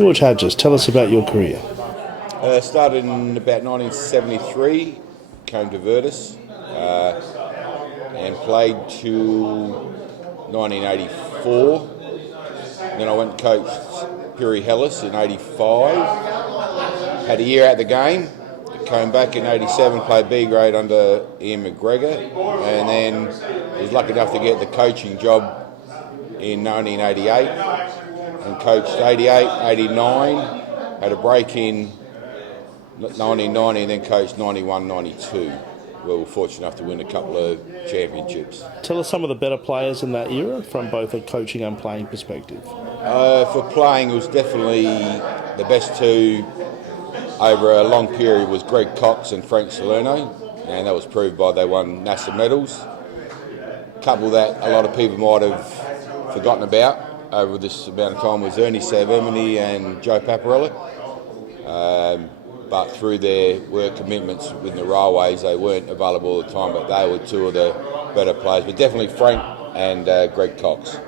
George Hadgis, tell us about your career. Started in about 1973, came to Virtus, and played till 1984. Then I went and coached Piri Hellas in 85. Had a year out the game. Came back in 87, played B grade under Ian McGregor, and then was lucky enough to get the coaching job in 1988 and coached 88, 89. Had a break in 1990 and then coached 91, 92. We were fortunate enough to win a couple of championships. Tell us some of the better players in that era from both a coaching and playing perspective. For playing, it was definitely the best two over a long period was Greg Cox and Frank Salerno, and that was proved by they won NASA medals. A couple that a lot of people might have forgotten about over this amount of time was Ernie Savemini and Joe Paparella. But through their work commitments with the railways, they weren't available all the time, but they were two of the better players. But definitely Frank and Greg Cox.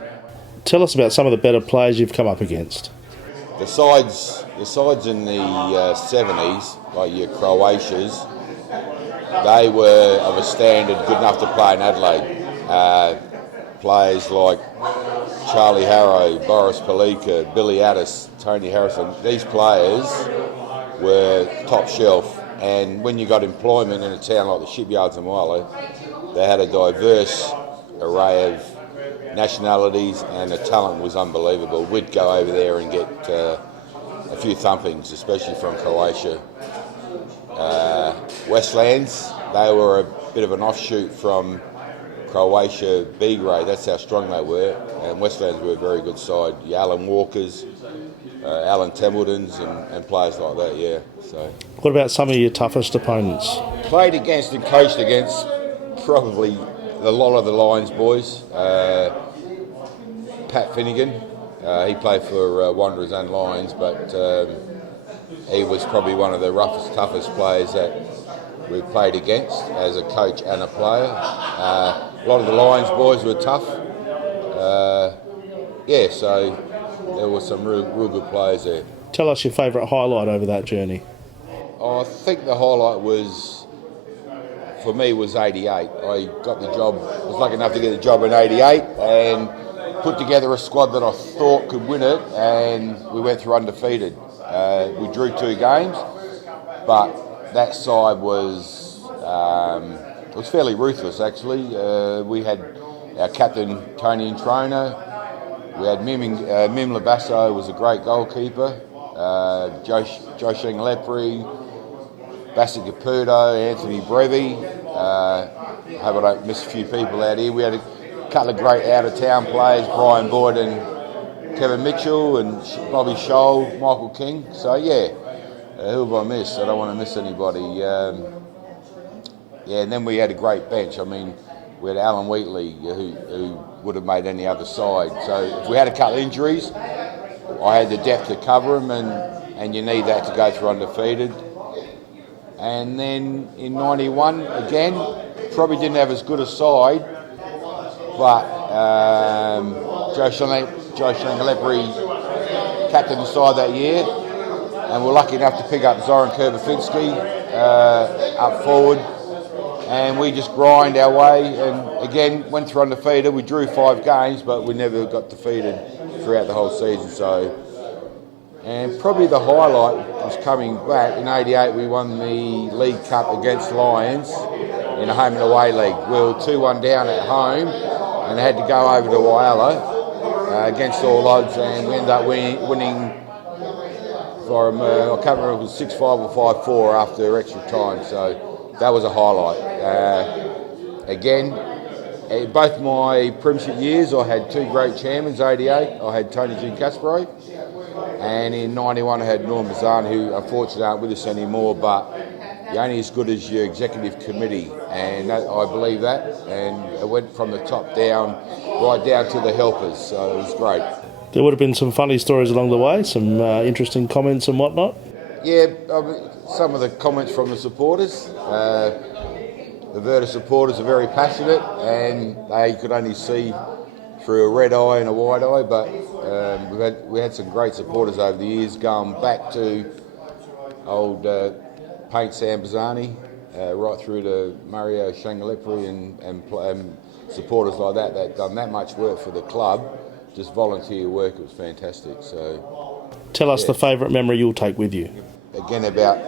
Tell us about some of the better players you've come up against. The sides in the 70s, like your Croatias, they were of a standard good enough to play in Adelaide. Players like Charlie Harrow, Boris Palika, Billy Addis, Tony Harrison, these players were top shelf, and when you got employment in a town like the Shipyards in Milo, they had a diverse array of nationalities and the talent was unbelievable. We'd go over there and get a few thumpings, especially from Croatia. Westlands, they were a bit of an offshoot from Croatia B grade, that's how strong they were, and Westlands were a very good side. Your Alan Walkers, Alan Templetons and players like that, yeah. So, what about some of your toughest opponents? Played against and coached against probably a lot of the Lions boys. Pat Finnegan, he played for Wanderers and Lions, but he was probably one of the roughest, toughest players that we played against as a coach and a player. A lot of the Lions boys were tough. So there were some real good players there. Tell us your favourite highlight over that journey. I think the highlight for me was 88. I got the job, was lucky enough to get the job in 88 and put together a squad that I thought could win it, and we went through undefeated. We drew 2 games, but that side was fairly ruthless actually. We had our captain Tony Introna. We had Mim Labasso was a great goalkeeper. Joshing Lepre, Bassett Caputo, Anthony Brevi. I hope I don't miss a few people out here. We had a couple of great out-of-town players, Brian Boyd and Kevin Mitchell and Bobby Scholl, Michael King. So, who have I missed? I don't want to miss anybody. And then we had a great bench. I mean, we had Alan Wheatley, who would have made any other side. So if we had a couple of injuries, I had the depth to cover them, and you need that to go through undefeated. And then in 91, again, probably didn't have as good a side, but Joe Shangalepri captained the side that year, and we're lucky enough to pick up Zoran Kurbafinski up forward, and we just grind our way, and again, went through undefeated. We drew 5 games, but we never got defeated throughout the whole season. So, and probably the highlight was coming back in 88. We won the League Cup against Lions in a home and away league. We were 2-1 down at home and had to go over to Whyalla against all odds, and we ended up winning from I can't remember if it was 6-5 or 5-4 after extra time. So that was a highlight. Again, both my premiership years, I had 2 great champions. 88, I had Tony Jean Caspero. And in 91, I had Norm Bazan, who unfortunately aren't with us anymore, but you're only as good as your executive committee, and I believe that. And it went from the top down, right down to the helpers, so it was great. There would have been some funny stories along the way, some interesting comments and whatnot. Yeah, some of the comments from the supporters. The Virtus supporters are very passionate, and they could only see through a red eye and a white eye, but we had some great supporters over the years, going back to old Paint Sam Bazzani, right through to Mario Shangalepri and supporters like that done that much work for the club, just volunteer work. It was fantastic. So Tell us the favourite memory you'll take with you. again, about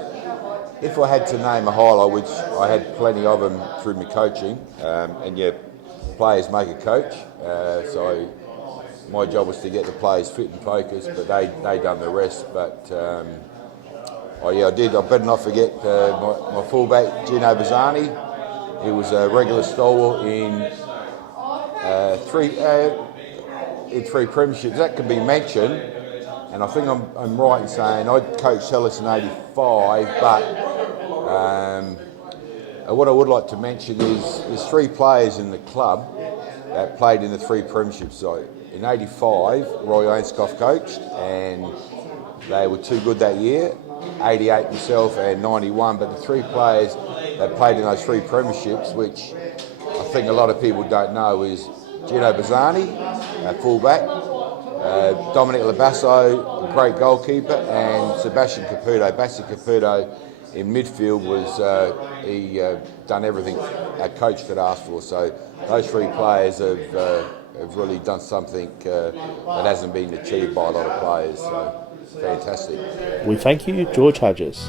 if I had to name a highlight, which I had plenty of them through my coaching, and yeah, players make a coach, so my job was to get the players fit and focused, but they done the rest. But I did. I better not forget my fullback Gino Bazzani. He was a regular stalwart in three premierships. That can be mentioned, and I think I'm right in saying I coached Hellas in '85, but what I would like to mention is there's three players in the club that played in the three premierships. So in '85, Roy Ainscough coached, and they were too good that year. '88 myself and '91, but the three players that played in those three premierships, which I think a lot of people don't know, is Gino Bazzani, fullback, Dominic Labasso, a great goalkeeper, and Sebastian Caputo. Bassi Caputo in midfield was he done everything a coach could ask for. So those three players have really done something that hasn't been achieved by a lot of players. So fantastic. We thank you, George Hodges.